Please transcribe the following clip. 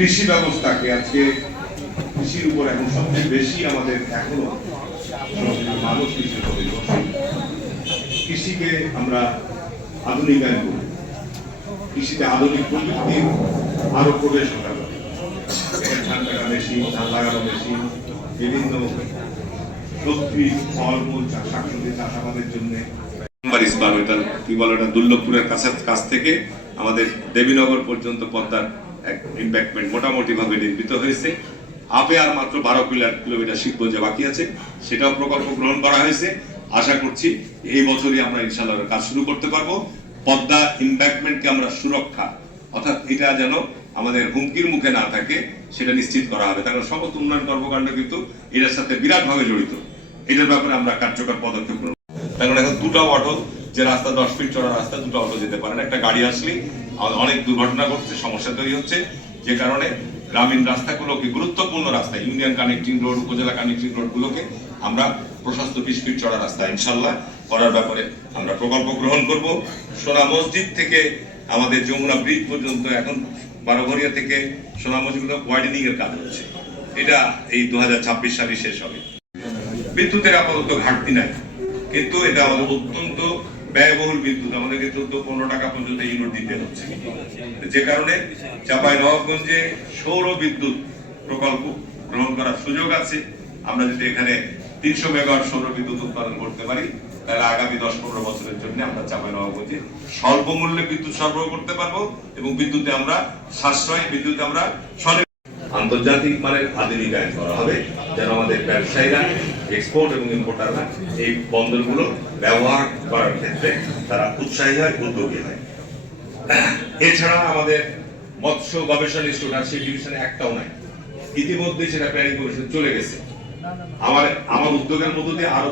কৃষি ব্যবস্থাকে আজকে কৃষির উপর এখন সবচেয়ে বেশি আমাদের এখনো মানুষ কৃষির উপর নির্ভরশীল। কৃষিকে আমরা আধুনিকায়ন করি, কৃষিতে আধুনিক প্রযুক্তির আরো প্রবেশ ঘটাবো। ধান কাটা মেশিন, ধান লাগানো মেশিন, বিভিন্ন সবজি ফলমূল শাকসবজি চাষাবাদের জন্য কি বলে ওটা দুর্লভপুরের কাছ থেকে আমাদের দেবীনগর পর্যন্ত পদ্মার এক ইম্প্যাক্টমেন্ট মোটামুটি ভাবে নির্মিত হয়েছে। আপে আর মাত্র 12 কিলোমিটার শিল্প যে বাকি আছে সেটাও প্রকল্প গ্রহণ করা হয়েছে। আশা করছি এই বছরই আমরা ইনশাআল্লাহ কাজ শুরু করতে পারবো। পদ্মা ইম্প্যাক্টমেন্টকে আমরা সুরক্ষা, অর্থাৎ এটা যেন আমাদের হুমকির মুখে না থাকে সেটা নিশ্চিত করা হবে। কারণ সমস্ত উন্নয়ন কর্মকাণ্ড কিন্তু এটার সাথে বিরাটভাবে জড়িত। এটার ব্যাপারে আমরা কার্যকর পদক্ষেপ নেব। কারণ এখন দুটো অটো, যে রাস্তা 10 ফিট চড়া রাস্তা, দুটো অটো যেতে পারে না। একটা গাড়ি আসলেই অনেক দুর্ঘটনা ঘটছে, সমস্যা তৈরি হচ্ছে, যে কারণে গ্রামীণ রাস্তাগুলোকে, গুরুত্বপূর্ণ রাস্তা, ইউনিয়ন কানেক্টিং রোড, উপজেলা কানেক্টিং রোড গুলোকে আমরা প্রশস্ত 20 ফিট চড়া রাস্তা ইনশাল্লাহ করার ব্যাপারে আমরা প্রকল্প গ্রহণ করব। সোনা মসজিদ থেকে আমাদের যমুনা ব্রিজ পর্যন্ত এখন 12 থেকে সোনা মসজিদ ওয়াইডেনিং এর কাজ হচ্ছে। এটা এই 2026 সালে শেষ হবে। বিদ্যুতের আপাতত ঘাটতি নাই, কিন্তু এটা আমাদের অত্যন্ত ব্যয়বহুল বিদ্যুৎ। আমাদেরকে 14-15 টাকা পর্যন্ত ইউনিট দিতে হচ্ছে, যে কারণে চাঁপাইনবাবগঞ্জে সৌর বিদ্যুৎ প্রকল্প গ্রহণ করার সুযোগ আছে। আমরা যদি এখানে 300 মেগাওয়াট সৌর বিদ্যুৎ উৎপাদন করতে পারি, তাহলে আগামী 10-15 বছরের জন্য আমরা চাঁপাইনবাবগঞ্জে স্বল্প মূল্যে বিদ্যুৎ সরবরাহ করতে পারবো এবং বিদ্যুতে আমরা সাশ্রয়, বিদ্যুতে আমরা আন্তর্জাতিক মানের আধুনিকায়ন করা হবে, যেন আমাদের ব্যবসায়ীরা, এক্সপোর্ট এবং ইম্পোর্টাররা এই বন্দরগুলো ব্যবহার করার ক্ষেত্রে তারা উৎসাহী হয়, উদ্যোগী হয়। এছাড়া আমাদের মৎস্য গবেষণা ইনস্টিটিউট আর সেই ডিভিশনে একটাও নাই, ইতিমধ্যে সেটা প্ল্যানিং কমিশন চলে গেছে। আমার উদ্যোগের মধ্য দিয়ে আরো